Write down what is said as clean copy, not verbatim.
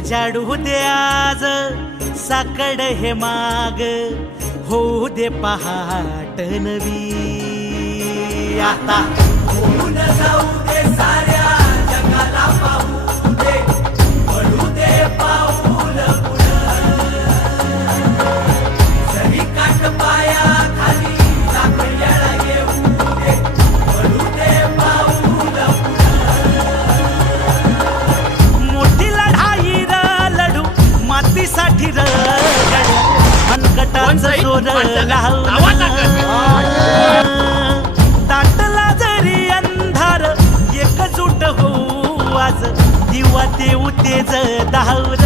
उजाडू दे आज साकड हे माग, होऊ दे पहाट नवी. आता होऊन जाऊ दे साऱ्या जगाला पाहू दे, पडू दे पाऊल जरी काट पाया खाली साखळ्याला येऊ दे, पडू दे पाऊल. मोठी लढाई र लढू मातीसाठी र मनगटाचा जोर लावून, दाटला जरी अंधार एकजूट होऊ आज, दिवा देऊ तेज धावर.